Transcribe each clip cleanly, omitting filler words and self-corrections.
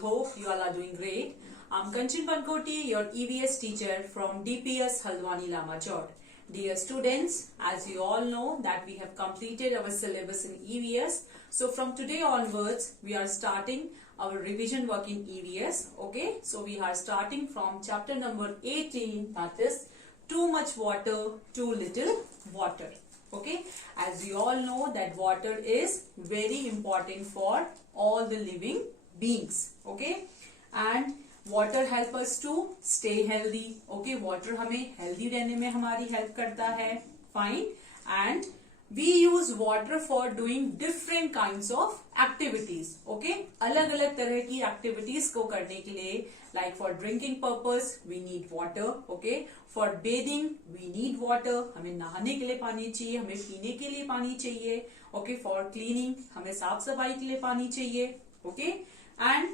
hope you all are doing great. I'm Kanchan Pankoti, your EVS teacher from DPS Haldwani Lamajod. Dear students, as you all know that we have completed our syllabus in EVS. So from today onwards, we are starting our revision work in EVS. Okay, so we are starting from chapter number 18, that is too much water, too little water. Okay, as we all know that water is very important for all the living beings. Okay, and water help us to stay healthy. Okay, water हमें healthy रहने में हमारी help करता है. Fine. And we use water for doing different kinds of activities. Okay, अलग अलग तरह की activities को करने के लिए, like for drinking purpose we need water. Okay, for bathing we need water. हमें नहाने के लिए पानी चाहिए, हमें पीने के लिए पानी चाहिए. Okay, for cleaning हमें साफ सफाई के लिए पानी चाहिए. Okay, and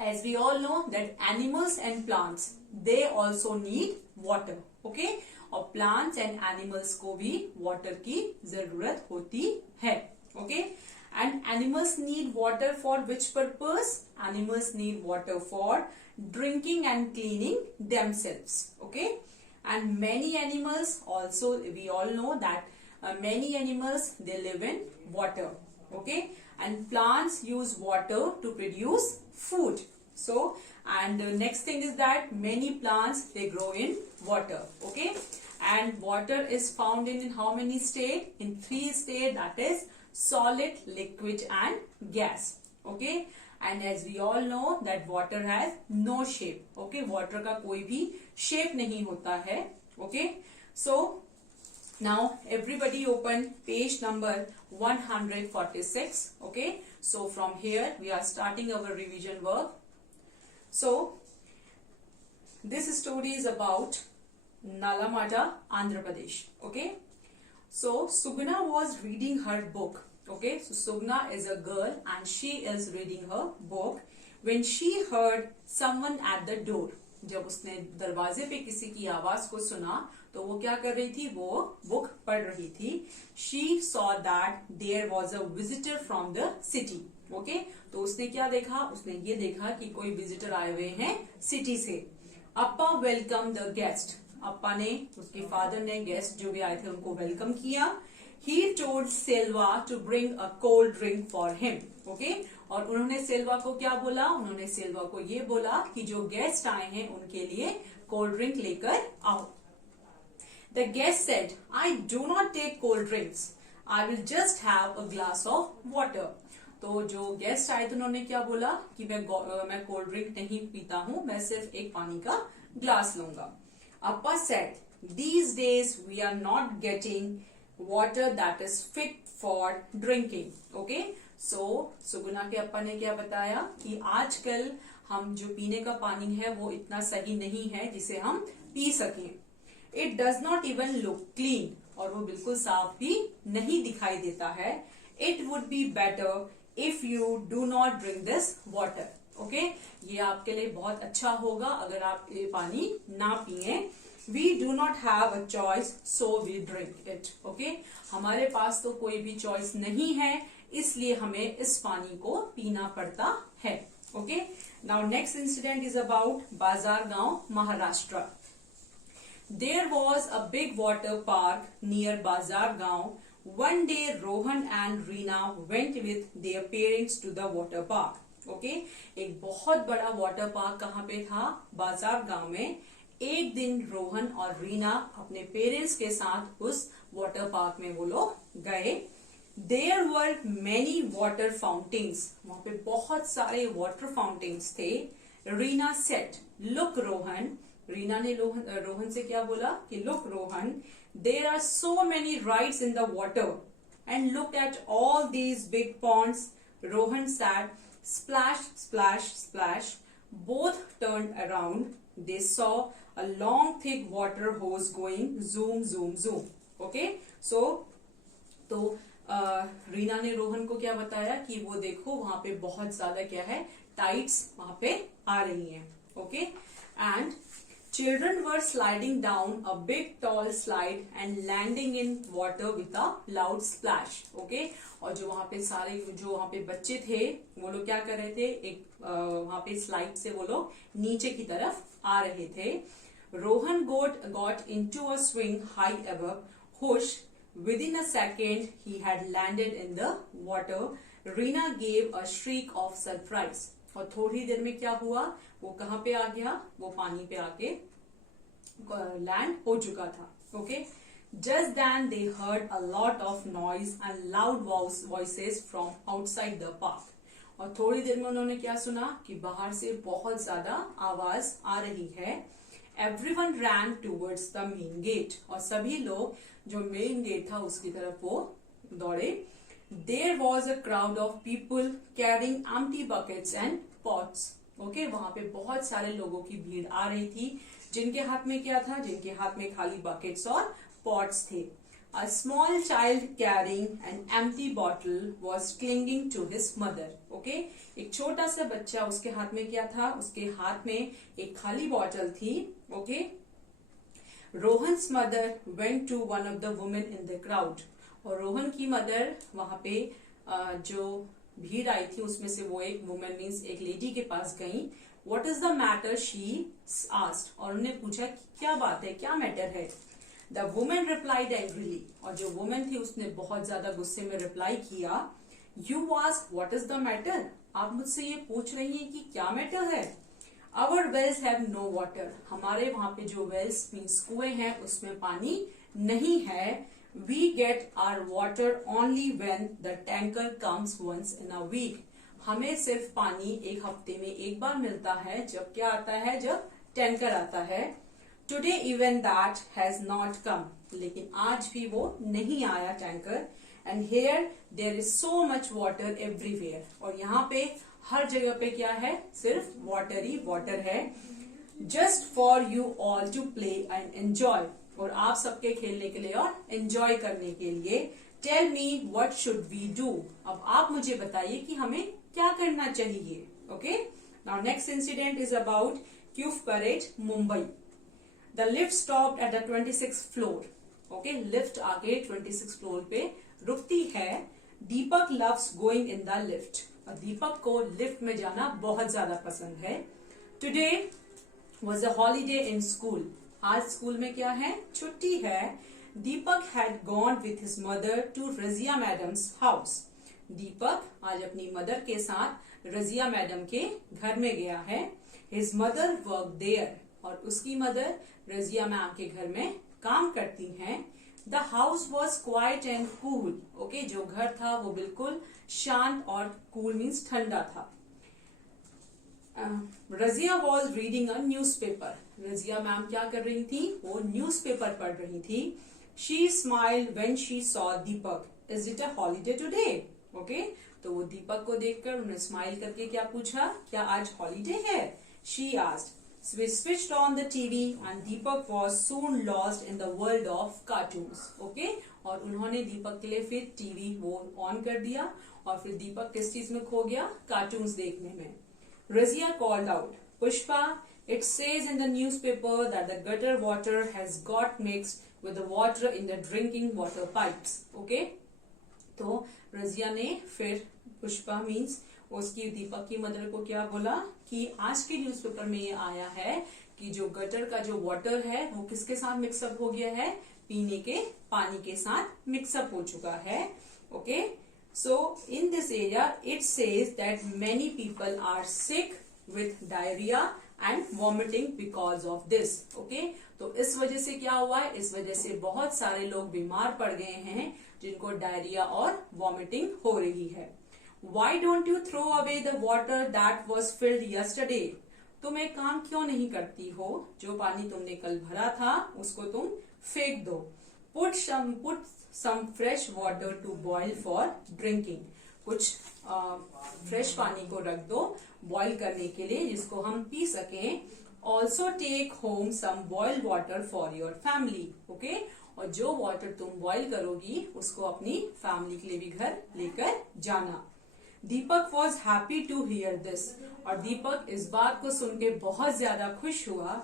as we all know that animals and plants they also need water. Okay, और plants and animals को भी water की जरूरत होती है. Okay, and animals need water for which purpose? Animals need water for drinking and cleaning themselves. Okay, and many animals also, we all know that many animals they live in water. Okay, and plants use water to produce food. So, and the next thing is that many plants they grow in water. Okay, and water is found in how many states? In 3 states, that is solid, liquid and gas. Okay, and as we all know that water has no shape. Okay, water का कोई भी shape नहीं होता है. Okay, so now everybody open page number 146. Okay, so from here we are starting our revision work. So this story is about Nalamada, Andhra Pradesh. Okay, so Sugna was reading her book. Okay, so Sugna is a girl and she is reading her book when she heard someone at the door. जब उसने दरवाजे पे किसी की आवाज को सुना तो वो क्या कर रही थी? वो बुक पढ़ रही थी. She saw that there was a visitor from the city. Okay, तो उसने क्या देखा? उसने ये देखा कि कोई विजिटर आए हुए हैं सिटी से. अप्पा वेलकम द गेस्ट. अप्पा ने, उसके फादर ने गेस्ट जो भी आए थे उनको वेलकम किया. He told Selva to bring a cold drink for him. Okay, और उन्होंने सेल्वा को क्या बोला? उन्होंने सेल्वा को ये बोला कि जो गेस्ट आए हैं उनके लिए कोल्ड ड्रिंक लेकर आओ. The guest said, I do not take cold drinks, I will just have a glass of water. तो जो गेस्ट आए थे उन्होंने क्या बोला कि मैं कोल्ड ड्रिंक नहीं पीता हूं, मैं सिर्फ एक पानी का ग्लास लूंगा. Appa said, these days we are not getting water that is fit for drinking. Okay, so Suguna के अप्पा ने क्या बताया कि आजकल हम जो पीने का पानी है वो इतना सही नहीं है जिसे हम पी सकें. It does not even look clean, और वो बिल्कुल साफ भी नहीं दिखाई देता है. It would be better if you do not drink this water. Okay, ये आपके लिए बहुत अच्छा होगा अगर आप ये पानी ना पिए. We do not have a choice so we drink it. Okay, हमारे पास तो कोई भी चॉइस नहीं है इसलिए हमें इस पानी को पीना पड़ता है. Okay, now next incident is about Bazar Gaon, Maharashtra. There was a big water park near Bazar Gaon. One day Rohan and Reena went with their parents to the water park. Okay, एक बहुत बड़ा वाटर पार्क कहाँ पे था? बाजार गांव में. एक दिन रोहन और रीना अपने पेरेंट्स के साथ उस वाटर पार्क में वो लोग गए. There were many water fountains. वहां पे बहुत सारे वाटर फाउंटेन्स थे. Reena said, look Rohan. Reena ने रोहन से क्या बोला कि look Rohan, there are so many rides in the water and look at all these big ponds. Rohan said, splash, splash, splash. Both turned around. They saw a long thick water hose going zoom, zoom, zoom. Okay, so तो रीना ने रोहन को क्या बताया कि वो देखो वहां पे बहुत ज्यादा क्या है, टाइड्स वहां पे आ रही हैं. Okay, and Children were sliding down a big tall slide and landing in water with a loud splash. Okay? और जो वहां पे वहां पे बच्चे थे वो लोग क्या कर रहे थे, एक वहां पे स्लाइड से वो लोग नीचे की तरफ आ रहे थे. Rohan got into a swing high above. Whoosh! Within a second, he had landed in the water. Reena gave a shriek of surprise. और थोड़ी देर में क्या हुआ, वो कहाँ पे आ गया, वो पानी पे आके लैंड हो चुका था. Okay. Just then they heard a lot of noise and loud voices from outside the park. और थोड़ी देर में उन्होंने क्या सुना कि बाहर से बहुत ज्यादा आवाज आ रही है. Everyone ran towards the main gate. और सभी लोग जो मेन गेट था उसकी तरफ वो दौड़े. There was a crowd of people carrying empty buckets and pots. Okay, वहां पे बहुत सारे लोगों की भीड़ आ रही थी जिनके हाथ में क्या था, जिनके हाथ में खाली बकेट्स और पॉट्स थे. A small child carrying an empty bottle was clinging to his mother. Okay, एक छोटा सा बच्चा, उसके हाथ में क्या था, उसके हाथ में एक खाली बॉटल थी. Okay, Rohan's mother went to one of the women in the crowd. और रोहन की मदर वहां पे जो भीड़ आई थी उसमें से वो एक वुमेन मीन्स एक लेडी के पास गई. What is the matter she asked. और उन्होंने पूछा कि क्या बात है, क्या मैटर है. The women replied angrily. और जो वुमेन थी उसने बहुत ज्यादा गुस्से में रिप्लाई किया. You ask what is the matter. आप मुझसे ये पूछ रही हैं कि क्या मैटर है. Our wells have no water. हमारे वहां पे जो वेल्स मीन्स कुएं हैं उसमें पानी नहीं है. We get our water only when the tanker comes once in a week. हमें सिर्फ पानी एक हफ्ते में एक बार मिलता है. जब क्या आता है, जब टैंकर आता है. Today even that has not come. लेकिन आज भी वो नहीं आया tanker. And here there is so much water everywhere. और यहाँ पे हर जगह पे क्या है, सिर्फ वाटर ही वाटर है. Just for you all to play and enjoy. और आप सबके खेलने के लिए और एंजॉय करने के लिए. Tell me what should we do. अब आप मुझे बताइए कि हमें क्या करना चाहिए. Okay. Now next incident is about Cuffe Parade, Mumbai. The lift stopped at the 26th floor. Okay, lift आके 26th फ्लोर पे रुकती है. Deepak loves going in the lift. और दीपक को लिफ्ट में जाना बहुत ज्यादा पसंद है. Today was a holiday in school. आज स्कूल में क्या है, छुट्टी है. Deepak had gone with his mother to Razia madam's house. Deepak आज अपनी मदर के साथ रजिया मैडम के घर में गया है. His mother work there. और उसकी मदर रजिया मैम के घर में काम करती हैं. The house was quiet and cool. Okay, जो घर था वो बिल्कुल शांत और कूल मीन्स ठंडा था. Razia was reading a newspaper. Razia ma'am क्या कर रही थी, वो न्यूज़पेपर पढ़ रही थी. She smiled when she saw Deepak. Is it a holiday today. Okay, तो वो दीपक को देखकर उन्हें स्माइल करके क्या पूछा, क्या आज हॉलीडे है. She asked. We switched on the TV and Deepak was soon lost in the world of cartoons. Okay? और उन्होंने दीपक के लिए फिर टीवी वो ऑन कर दिया और फिर दीपक किस चीज में खो गया, कार्टून्स देखने में. Razia called out, Pushpa, it says in the newspaper that the gutter water has got mixed with the water in the drinking water pipes. Okay? तो रजिया ने फिर पुष्पा मीन्स उसकी दीपक की मदर को क्या बोला कि आज के न्यूज़पेपर में ये आया है कि जो गटर का जो वाटर है वो किसके साथ मिक्सअप हो गया है, पीने के पानी के साथ मिक्सअप हो चुका है. Okay, so in this area it says that many people are sick with diarrhoea and vomiting because of this. Okay, तो इस वजह से क्या हुआ है, इस वजह से बहुत सारे लोग बीमार पड़ गए हैं जिनको डायरिया और वॉमिटिंग हो रही है. Why don't you throw away the water that was filled yesterday? तुम एक काम क्यों नहीं करती हो, जो पानी तुमने कल भरा था उसको तुम फेंक दो. Put some fresh water to boil for drinking. कुछ फ्रेश पानी को रख दो बॉईल करने के लिए जिसको हम पी सकें. Also take home some boiled water for your family. Okay? और जो वाटर तुम बॉईल करोगी उसको अपनी फैमिली के लिए भी घर लेकर जाना. Deepak was happy to hear this. और दीपक इस बात को सुन के बहुत ज्यादा खुश हुआ.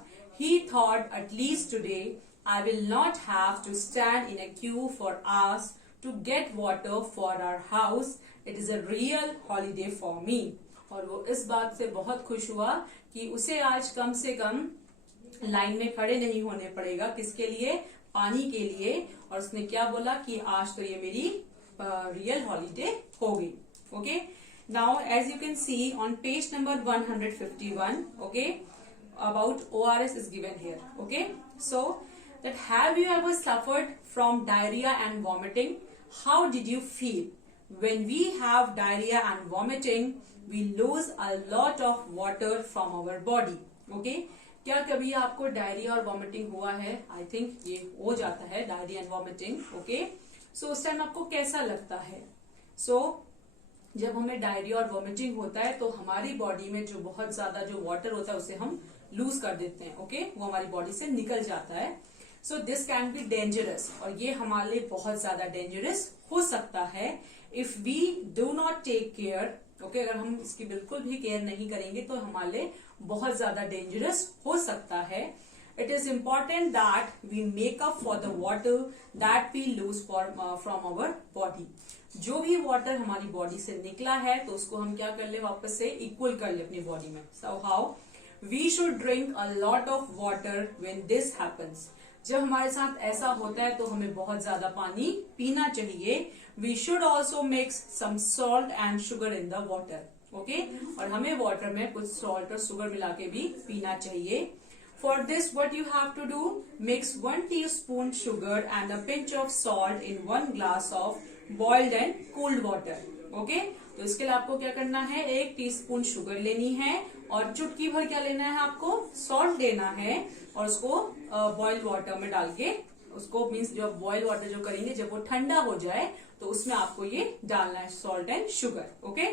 He thought at least today I will not have to stand in a queue for hours to get water for our house. It is a real holiday for me. और वो इस बात से बहुत खुश हुआ कि उसे आज कम से कम लाइन में खड़े नहीं होने पड़ेगा। किसके लिए? पानी के लिए। और उसने क्या बोला कि आज तो ये मेरी रियल हॉलीडे होगी। Okay, now as you can see on page number 151, okay, about ORS is given here. Okay, so that have you ever suffered from diarrhea and vomiting? How did you feel? When we have diarrhea and vomiting, we lose a lot of water from our body. Okay, क्या कभी आपको diarrhoea और vomiting हुआ है? I think ये हो जाता है, डायरिया एंड वॉमिटिंग। ओके, सो उस टाइम आपको कैसा लगता है? जब हमें डायरिया और वॉमिटिंग होता है तो हमारी बॉडी में जो बहुत ज्यादा जो वाटर होता है उसे हम लूज कर देते हैं। ओके, वो हमारी बॉडी से निकल जाता है। So this can be dangerous, और ये हमारे लिए बहुत ज्यादा डेंजरस हो सकता है if we do not take care. Okay, अगर हम इसकी बिल्कुल भी केयर नहीं करेंगे तो हमारे लिए बहुत ज्यादा डेंजरस हो सकता है। It is important that we make up for the water that we lose from our body. जो भी वाटर हमारी बॉडी से निकला है तो उसको हम क्या कर ले, वापस से इक्वल कर ले अपनी बॉडी में। So how? We should drink a lot of water when this happens. जब हमारे साथ ऐसा होता है तो हमें बहुत ज्यादा पानी पीना चाहिए। We should also mix some salt and sugar in the water. Okay? और हमें वाटर में कुछ सॉल्ट और शुगर मिला के भी पीना चाहिए। For this, what you have to do? Mix 1 teaspoon sugar and a pinch of salt in 1 glass of boiled and cooled water. Okay? तो इसके लिए आपको क्या करना है? 1 टीस्पून शुगर लेनी है और चुटकी भर क्या लेना है? आपको सॉल्ट लेना है और उसको बॉइल्ड वाटर में डाल के उसको, मीन्स जब बॉइल्ड वाटर जो करेंगे जब वो ठंडा हो जाए तो उसमें आपको ये डालना है salt and sugar. Okay,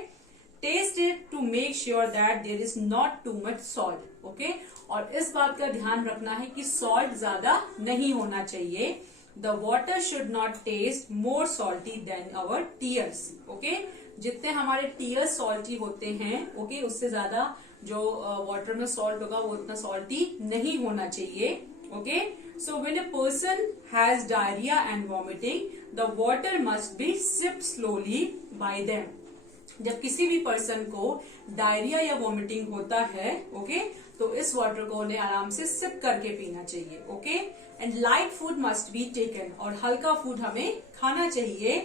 taste it to make sure that there is not too much salt. Okay, और इस बात का ध्यान रखना है कि सॉल्ट ज्यादा नहीं होना चाहिए। The water should not taste more salty than our tears. Okay, जितने हमारे टीयर्स सॉल्टी होते हैं, ओके, उससे ज्यादा जो वाटर में सॉल्ट होगा वो उतना सॉल्टी नहीं होना चाहिए। Okay, so when a person has diarrhoea and vomiting, the water must be sipped slowly bye them. जब किसी भी पर्सन को डायरिया या वॉमिटिंग होता है, ओके, तो इस वाटर को उन्हें आराम से सिप करके पीना चाहिए। Okay, and light food must be taken, और हल्का फूड हमें खाना चाहिए।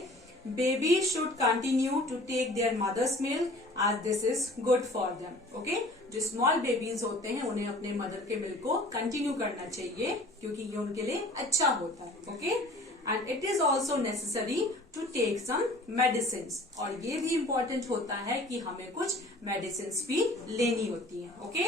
Baby should continue to take their mother's milk as this is good for them. Okay, जो स्मॉल बेबीज होते हैं उन्हें अपने मदर के मिल्क को कंटिन्यू करना चाहिए क्योंकि ये उनके लिए अच्छा होता है। Okay, and it is also necessary to take some medicine, और ये भी इम्पोर्टेंट होता है कि हमें कुछ मेडिसिन भी लेनी होती है। Okay,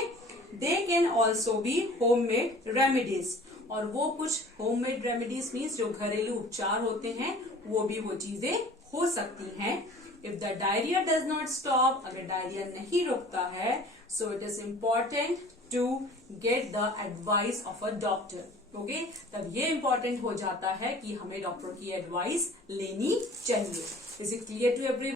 they can also be homemade remedies, और वो कुछ होममेड रेमेडीज मीन्स जो घरेलू उपचार होते हैं वो भी वो चीजें हो सकती हैं। If the diarrhoea does not stop, अगर डायरिया नहीं रुकता है, so it is important to get the advice of a doctor. Okay, तब ये इंपॉर्टेंट हो जाता है कि हमें डॉक्टर की एडवाइस लेनी चाहिए। Is it clear to every?